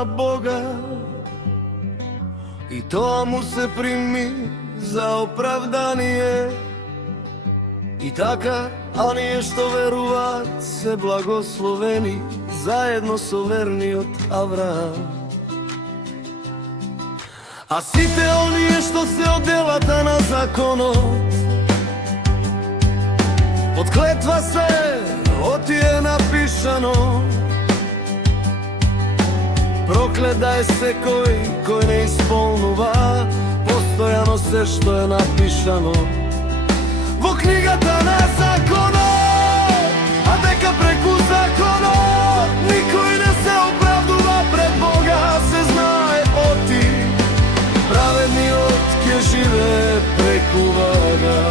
на Бога и тоа му се прими за оправдание. И така, оние што веруваат се благословени заедно со верниот Авраам. А сите оние што се од делата на законот под клетва се, отие напишано: проклет да е секој кој не исполнува постојано се што е напишано во книгата на законот. А дека преку законот никој не се оправдува пред Бога, се знае оти праведниот ќе живее преку вага.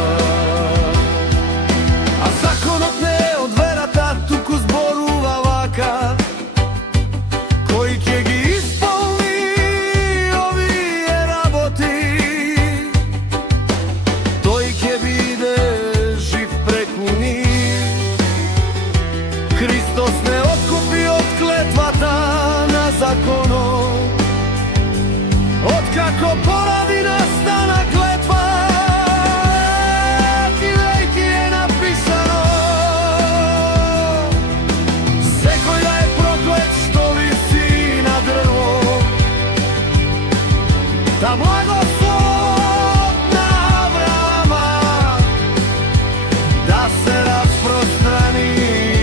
А законот не е од верата, туку зборува вака: кој ќе ги исполни овие работи, тој ќе биде жив преку нив. Христос не откупи од клетвата на законот, откако поради настана клетва, бидејќи е написано: секој да е проклет што виси на дрво. Та благослов на Авраама да се распространи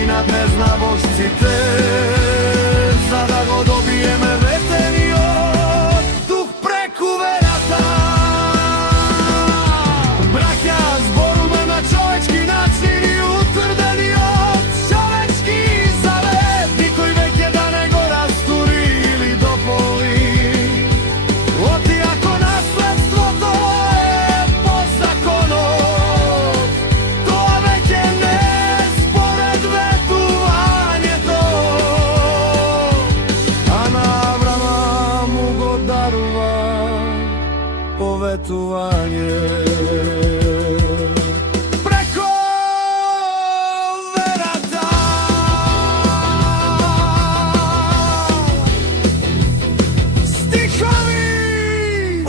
над незнабожците, за да го добиеме ветениот дух преку верата. Браќа, зборуваме на човечки начин и утврдени од човечки завет, никој веќе да не го растури или дополи. Оти ако наследството е по законот, тоа веќе не е според ветувањето, а на Авраама му го дарува поветување. Преко верата. Стихови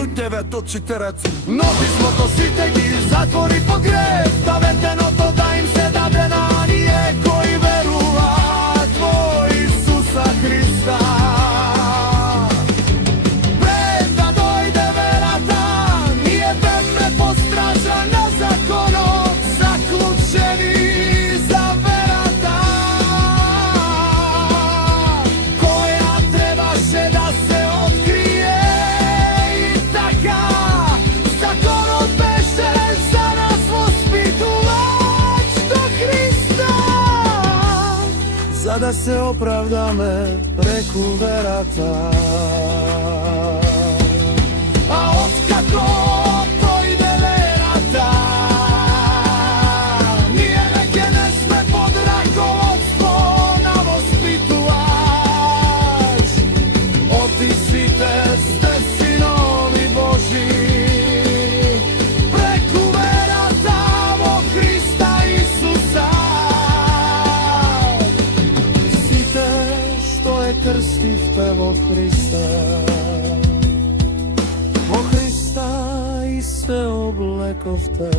од 9:40. Но писмото сите ги затвори по грев, да ветеното да им се даде на оние кои веруваат во Исуса Христа. Пред да дојде верата, ние бевме под стража на законот, заклучени за верата, која требаше да се открие. И така, законот беше за нас воспитувач до Христа, за да се оправдаме преку верата. А откако дојде верата, ние веќе не сме под раководство на воспитувач. Оти сите сте синови Божи, преку верата во Христа Исуса. Сите што е крстивте во Христа, во Христа и се облековте.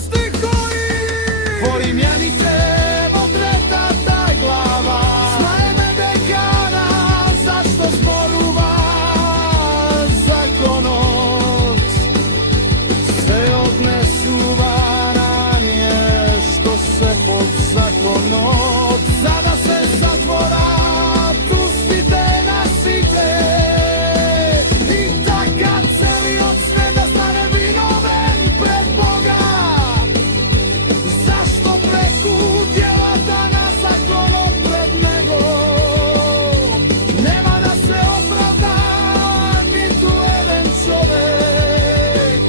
Стихови во Римјаните во 3 глава, знаеме дека зашто зборува законот, се однесува на ние што се под законот, за да се затворат устите на сите. И така целиот свет да стане виновен пред Бога, зашто преку делата на законот пред него нема да се оправда ниту еден човек,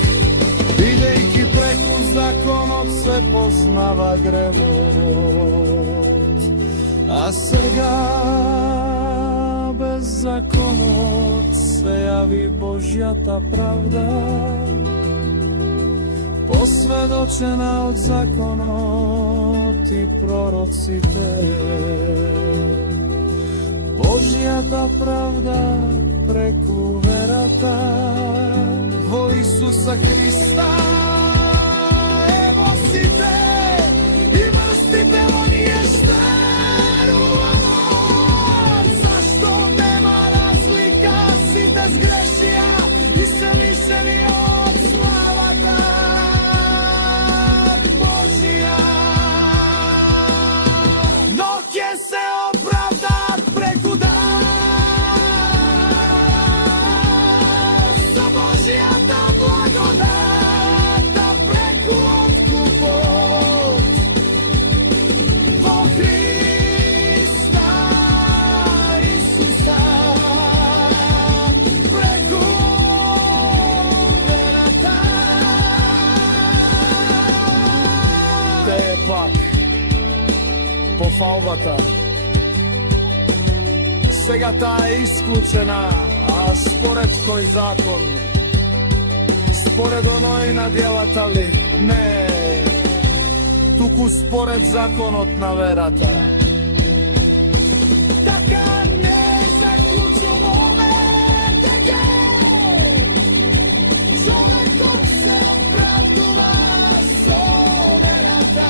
бидејќи преку законот се познава гревот. А сега без законот се јави Божјата правда, посведочена од законот и пророците. Божјата правда преку верата во Исуса Христа. Ево сите и врстите во ние што веруваме. Зашто нема разлика, сите сгрешија и се лишени од славата Божја. Но ќе се оправдаат преку дар со Божјата благодата преку откупот во Христа Исуса, преку верата. Те пак по фалбата сега таа е исклучена, а според кој закон? Според оној на делата ли? Не, туку според законот на верата. Така не заклучуваме дека човекот се оправдува со верата,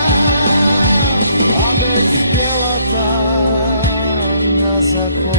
а без делата на закон.